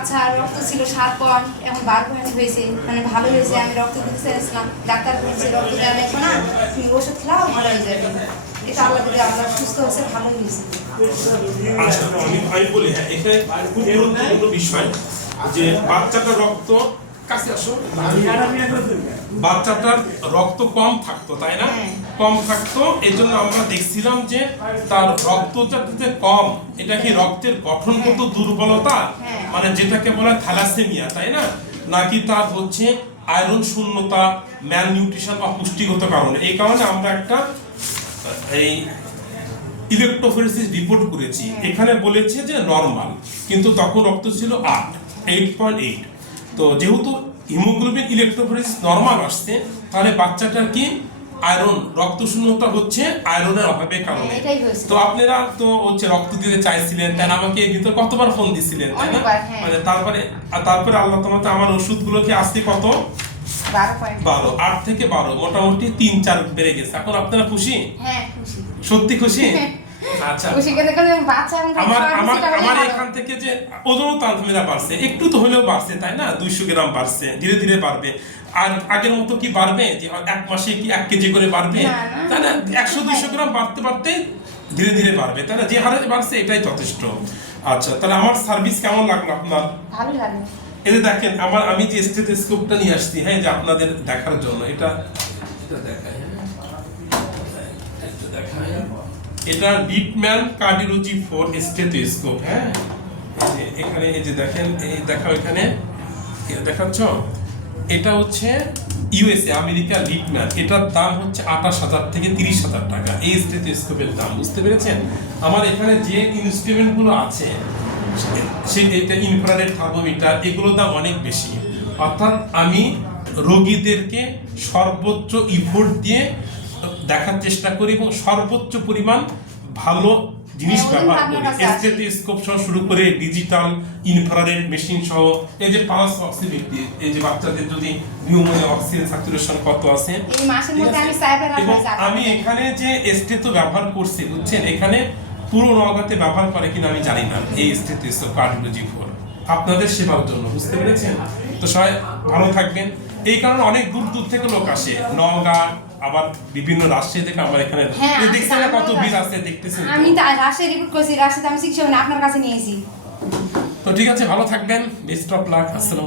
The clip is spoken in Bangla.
আচ্ছা রক্ত ছিল 7 পয়েন্ট, এখন 12 পয়েন্ট হয়েছে, মানে ভালো হয়েছে। আমি রক্ত দিতে চাইছিলাম, ডাক্তার বলছে রক্ত দেওয়া লাগবে না, তুমি ওষুধ খাও ভালো হয়ে যাবে। এটা আল্লাহ দিলে আমরা সুস্থ হয়েছে, ভালো হয়েছে। আচ্ছা আমি বলি, হ্যাঁ এখানে খুব গুরুত্বপূর্ণ বিষয় যে বাচ্চাটার রক্ত কাছে আসো, বাচ্চাটার রক্ত কম থাকতো তাই না? কম থাকতো, এই জন্য আমরা দেখছিলাম যে তার রক্তচাপে কম, এটা কি রক্তের গঠনগত দুর্বলতা, মানে যেটাকে বলে থ্যালাসেমিয়া তাই না, নাকি তার হচ্ছে আয়রন শূন্যতা, ম্যাল নিউট্রিশন বা পুষ্টিগত কারণে? এই কারণে আমরা একটা এই ইলেকট্রোফোরেসিস রিপোর্ট করেছি, এখানে বলেছে যে নরমাল, কিন্তু তখন রক্ত ছিল 8.8। তো যেহেতু হিমোগ্লোবিন ইলেকট্রোফোরেসিস নরমাল আসছে, তাহলে বাচ্চাটার কি আয়রন রক্ত শূন্যতা হচ্ছে আয়রনের অভাবের কারণে। তো আপনারা তো হচ্ছে রক্ত দিতে চাইছিলেন, তাই আমাকে এই ভিতরে কতবার ফোন দিছিলেন তাই না? মানে তারপরে আল্লাহ তোমাকে আমার ওষুধগুলো কি আসছে কত 12, 8 থেকে 12, মোটামুটি 3-4 বেড়ে গেছে। এখন আপনারা খুশি? হ্যাঁ খুশি। সত্যি খুশি? আচ্ছা, আমার এখান থেকে যে ওজনও তো আলহামদুলিল্লাহ বাড়ছে, একটু তো হলেও বাড়ছে তাই না? 200 গ্রাম বাড়ছে, ধীরে ধীরে বাড়বে। আর আগের মতো কি বাড়বে যে এক মাসে কি 1 কেজি করে বাড়বে তাই না? 100-200 গ্রাম বাড়তে বাড়তে ধীরে ধীরে বাড়বে তাই না? যে হারে বাড়ছে এটাই যথেষ্ট। আচ্ছা, তাহলে আমার সার্ভিস কেমন লাগলো আপনার? ভালো লাগলো। এই যে দেখেন আমি যে স্টেথোস্কোপটা নিয়ে আসছি, হ্যাঁ, যে আপনাদের দেখার জন্য, এটা দেখাই, এটা লিটম্যান কার্ডিওলজি 4 স্টেথোস্কোপ। হ্যাঁ, এখানে এই যে দেখেন, এই দেখাও, এখানে দেখাচ্ছ, এটা হচ্ছে ইউএসএ আমেরিকা লিটম্যান, এটার দাম হচ্ছে 28,000 থেকে 30,000 টাকা এই স্টেথোস্কোপের দাম, বুঝতে পেরেছেন? আমার এখানে যে ইনস্ট্রুমেন্ট গুলো আছে, এটা ইনফ্রারেড থার্মোমিটার, এগুলোর দাম অনেক বেশি। অর্থাৎ আমি রোগীদেরকে সর্বোচ্চ ইফোর্ট দিয়ে দেখার চেষ্টা করি এবং সর্বোচ্চ পরিমাণ ভালো জিনিস ব্যবহার করি। স্টেথোস্কোপ সহ শুরু করে ডিজিটাল ইনফ্রারেড মেশিন সহ, এই যে পালস অক্সিমেট্রি, এই যে বাচ্চাদের যদি নিউমোনিয়া অক্সিজেন স্যাচুরেশন কত আছে, এবং আমি এখানে যে স্টেথো ব্যবহার করছি বুঝছেন, এখানে পুরো নওগাঁতে ব্যবহার করে কিনা আমি জানি না এই স্টেথোস্কোপ কার্ডিওলজি 4 আপনাদের সেবার জন্য, বুঝতে পেরেছেন? তো সবাই ভালো থাকবেন। এই কারণে অনেক দূর দূর থেকে লোক আসে, নওগাঁ, আবার বিভিন্ন রাজশাহী থেকে আমার এখানে দেখছেন না কত ভিড় আছে, দেখতেছেন? আমি রাজশাহী রিপোর্ট করেছি, রাজশাহীতে আমি চিকিৎসা আপনার কাছে নিয়েছি। তো ঠিক আছে, ভালো থাকবেন, বেস্ট অফ লাক, আসসালাম।